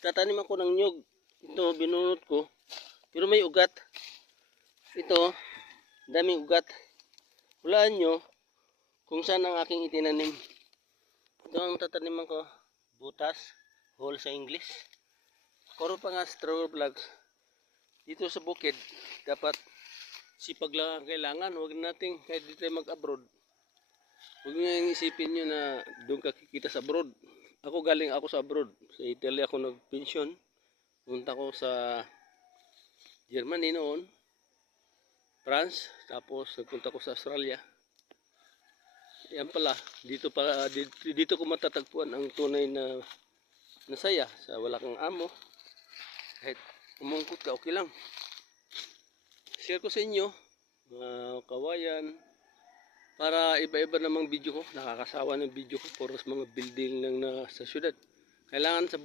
tatanim ako ng nyug. Ito, binunot ko. Pero may ugat. Ito, daming ugat. Hulaan nyo kung saan ang aking itinanim. Ito ang tataniman ko. Butas. Hole sa English. Kuro pa nga straw vlogs. Dito sa bukid, dapat sipag lang ang kailangan. Huwag natin, kahit dito tayo mag-abroad. Huwag nyo yung isipin nyo na doon ka kikita sa abroad. Galing ako sa abroad. Sa Italy ako nag-pension. Punta ko sa Germany noon. France. Tapos nagpunta ko sa Australia. Yan pala. Dito ko matatagpuan ang tunay na saya. Sa wala kang amo. Kahit umungkot ka, okay lang. Share ko sa inyo. Mga kawayan. Para iba-iba namang video ko. Nakakasawa ng video ko. Puro mga building lang na sa syudad. Kailangan sa